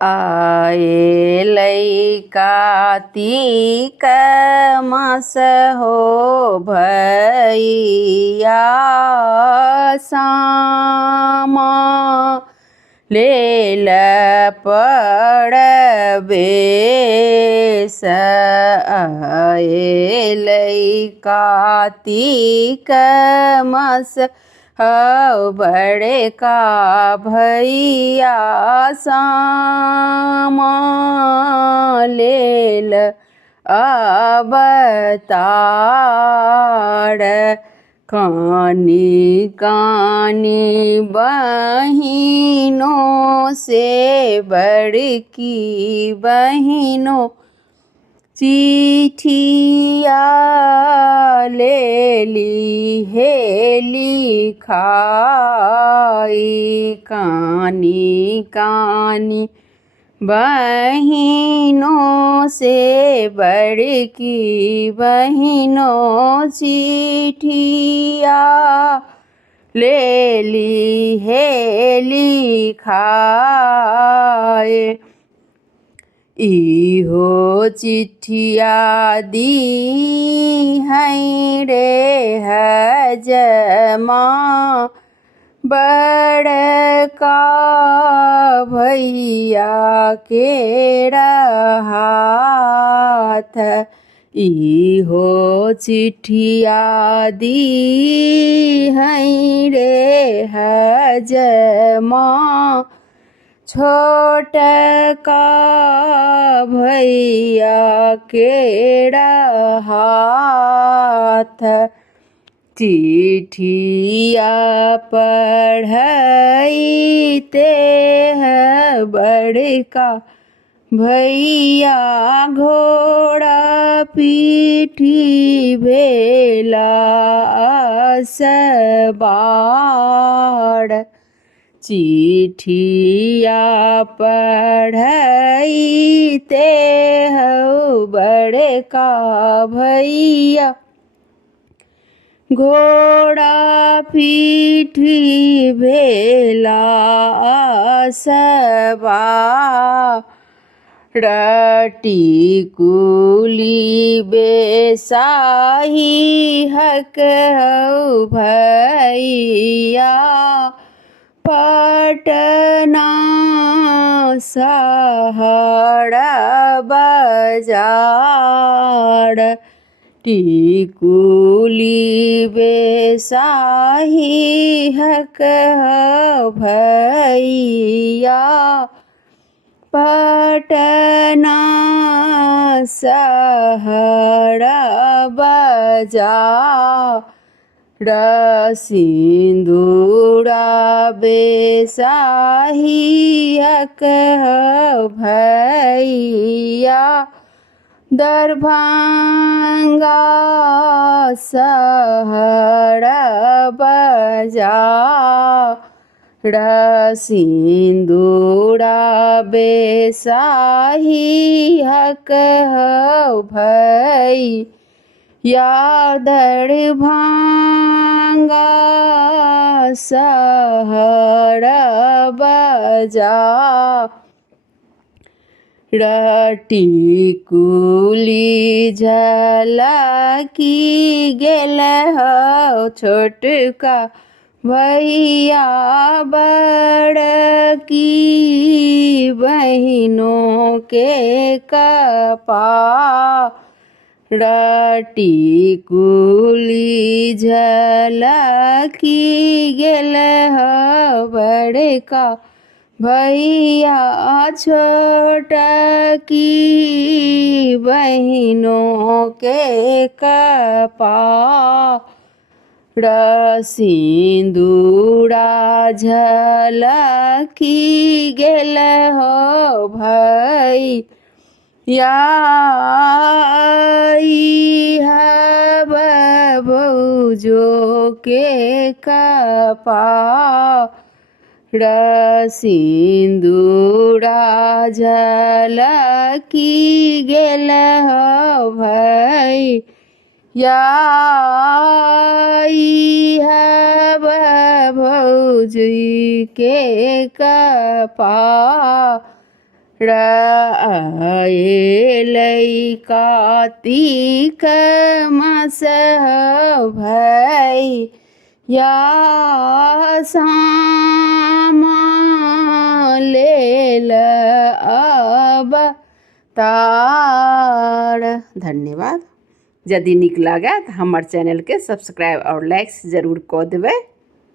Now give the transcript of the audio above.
आएलै कार्तिक मास हो भैया सामा लेल पड़बेस। आएलै कार्तिक मास हौ बड़का भैया सामा लेल अवतार। कानी कानी बहिनों से बड़की बहिनों चिट्ठिया लेली हे लिखाई। कानी कानी बहिनों से बड़की बहिनों चिट्ठिया लेली हे लिखाए। इहो चिट्ठिया दी हैं रे हजमा बड़का भैया के हाथ। इहो चिट्ठिया दी हैं रे हजमा छोटका भैया के हाथ। चिट्ठिया पढ़ते हैं बड़का भैया घोड़ा पीठी भेला सवार। चिट्ठिया पढ़ते हो बड़का भैया घोड़ा पीठी भेला सवार। टिकुली बेसाही हक हो भैया पटना शहर बाजार। टिकुली बेसाही हक हो भैया पटना शहर बाजार। सिंदूरा बेसाही हक हो भैया दरभंगा शहर बाजार। सिंदूरा बेसाही हक हो भैया दरभंगा शहर बाजार। टिकुली झलकी गेल हो छोटका भैया बड़की बहिनों के कपार। टिकुली झलकी गेल हो बड़का भैया छोटकी बहिनों के कपार। सिंदूरा झलकी गेल हो भैया भौजो के कपार। सिंदूरा झलकी गेल हो भैया भौजी के कपार। कार्तिक मास भई या सामा लेल अवतार। धन्यवाद। यदि नीक लागत हमर चैनल के सब्सक्राइब और लाइक जरूर कऽ देबै।